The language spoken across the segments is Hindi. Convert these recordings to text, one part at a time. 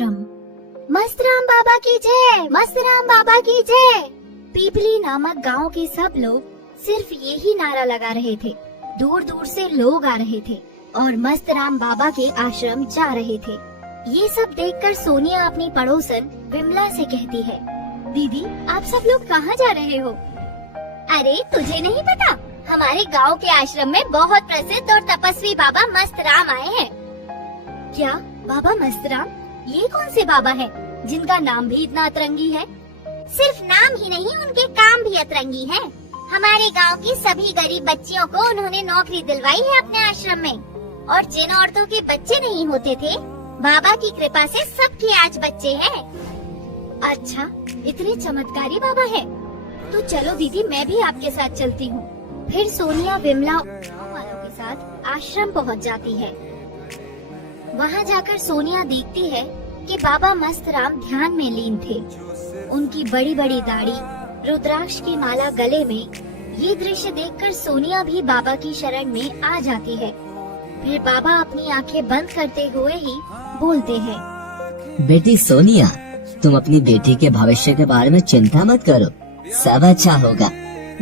आश्रम। मस्त राम बाबा की जय, मस्त राम बाबा की जय। पीपली नामक गांव के सब लोग सिर्फ यही नारा लगा रहे थे। दूर दूर से लोग आ रहे थे और मस्त राम बाबा के आश्रम जा रहे थे। ये सब देखकर सोनिया अपनी पड़ोसन विमला से कहती है, दीदी आप सब लोग कहाँ जा रहे हो? अरे तुझे नहीं पता, हमारे गांव के आश्रम में बहुत प्रसिद्ध और तपस्वी बाबा मस्त राम आए हैं। क्या बाबा मस्त राम? ये कौन से बाबा है जिनका नाम भी इतना अतरंगी है? सिर्फ नाम ही नहीं, उनके काम भी अतरंगी हैं। हमारे गांव की सभी गरीब बच्चियों को उन्होंने नौकरी दिलवाई है अपने आश्रम में, और जिन औरतों के बच्चे नहीं होते थे, बाबा की कृपा से सबके आज बच्चे हैं। अच्छा, इतने चमत्कारी बाबा है? तो चलो दीदी, मैं भी आपके साथ चलती हूँ। फिर सोनिया विमला गाँव वालों के साथ आश्रम पहुँच जाती है। वहाँ जाकर सोनिया देखती है कि बाबा मस्त राम ध्यान में लीन थे। उनकी बड़ी बड़ी दाढ़ी, रुद्राक्ष की माला गले में। ये दृश्य देखकर सोनिया भी बाबा की शरण में आ जाती है। फिर बाबा अपनी आंखें बंद करते हुए ही बोलते हैं, बेटी सोनिया, तुम अपनी बेटी के भविष्य के बारे में चिंता मत करो, सब अच्छा होगा।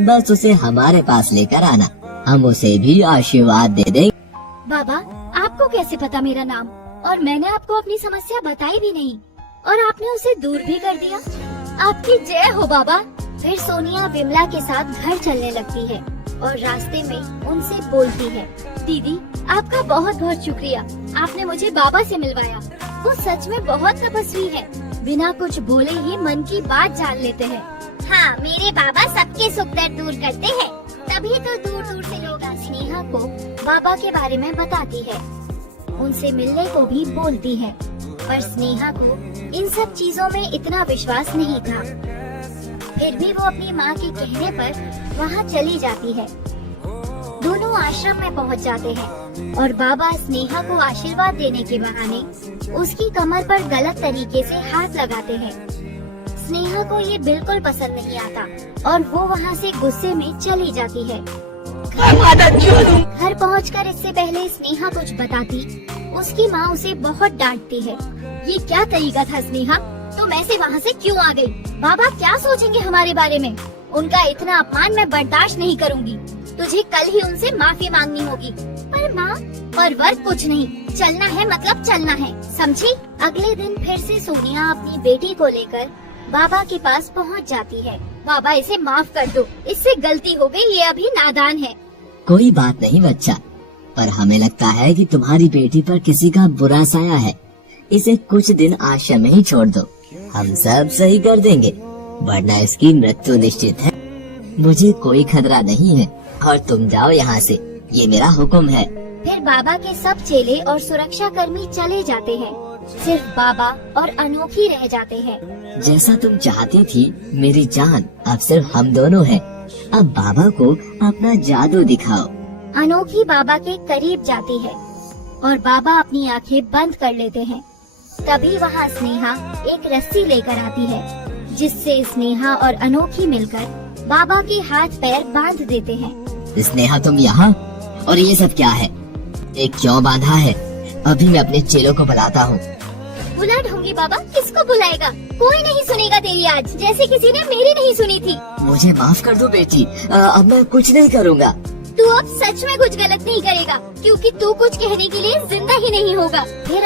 बस उसे हमारे पास लेकर आना, हम उसे भी आशीर्वाद दे देंगे। बाबा आपको कैसे पता मेरा नाम? और मैंने आपको अपनी समस्या बताई भी नहीं, और आपने उसे दूर भी कर दिया। आपकी जय हो बाबा। फिर सोनिया विमला के साथ घर चलने लगती है और रास्ते में उनसे बोलती है, दीदी आपका बहुत बहुत शुक्रिया, आपने मुझे बाबा से मिलवाया। वो सच में बहुत तपस्वी है, बिना कुछ बोले ही मन की बात जान लेते हैं। हाँ, मेरे बाबा सबके सुख दर्द दूर करते हैं, तभी तो दूर दूर से लोग स्नेहा को बाबा के बारे में बताती है। उनसे मिलने को भी बोलती है, पर स्नेहा को इन सब चीजों में इतना विश्वास नहीं था। फिर भी वो अपनी माँ के कहने पर वहाँ चली जाती है। दोनों आश्रम में पहुँच जाते हैं और बाबा स्नेहा को आशीर्वाद देने के बहाने उसकी कमर पर गलत तरीके से हाथ लगाते हैं। स्नेहा को ये बिल्कुल पसंद नहीं आता और वो वहाँ से गुस्से में चली जाती है। घर पहुंचकर इससे पहले स्नेहा कुछ बताती, उसकी माँ उसे बहुत डांटती है। ये क्या तरीका था स्नेहा, तुम ऐसे वहाँ से क्यों आ गई? बाबा क्या सोचेंगे हमारे बारे में? उनका इतना अपमान मैं बर्दाश्त नहीं करूँगी। तुझे कल ही उनसे माफी मांगनी होगी। पर माँ, पर वर्क कुछ नहीं, चलना है मतलब चलना है, समझी? अगले दिन फिर से सोनिया अपनी बेटी को लेकर बाबा के पास पहुँच जाती है। बाबा इसे माफ कर दो, इससे गलती हो गई, ये अभी नादान है। कोई बात नहीं बच्चा, पर हमें लगता है कि तुम्हारी बेटी पर किसी का बुरा साया है। इसे कुछ दिन आश्रम में ही छोड़ दो, हम सब सही कर देंगे, वरना इसकी मृत्यु निश्चित है। मुझे कोई खतरा नहीं है और तुम जाओ यहाँ से, ये मेरा हुक्म है। फिर बाबा के सब चेले और सुरक्षा कर्मी चले जाते हैं, सिर्फ बाबा और अनोखी रह जाते हैं। जैसा तुम चाहती थी मेरी जान, अब सिर्फ हम दोनों हैं। अब बाबा को अपना जादू दिखाओ। अनोखी बाबा के करीब जाती है और बाबा अपनी आंखें बंद कर लेते हैं। तभी वहाँ स्नेहा एक रस्सी लेकर आती है, जिससे स्नेहा और अनोखी मिलकर बाबा के हाथ पैर बांध देते हैं। स्नेहा तुम यहाँ? और ये सब क्या है? एक क्यों बांधा है? अभी मैं अपने चेलों को बुलाता हूँ। बुला ढूंढी बाबा, किसको बुलाएगा? कोई नहीं सुनेगा तेरी आज, जैसे किसी ने मेरी नहीं सुनी थी। मुझे माफ कर दो बेटी, अब मैं कुछ नहीं करूँगा। तू अब सच में कुछ गलत नहीं करेगा, क्योंकि तू कुछ कहने के लिए जिंदा ही नहीं होगा। फिर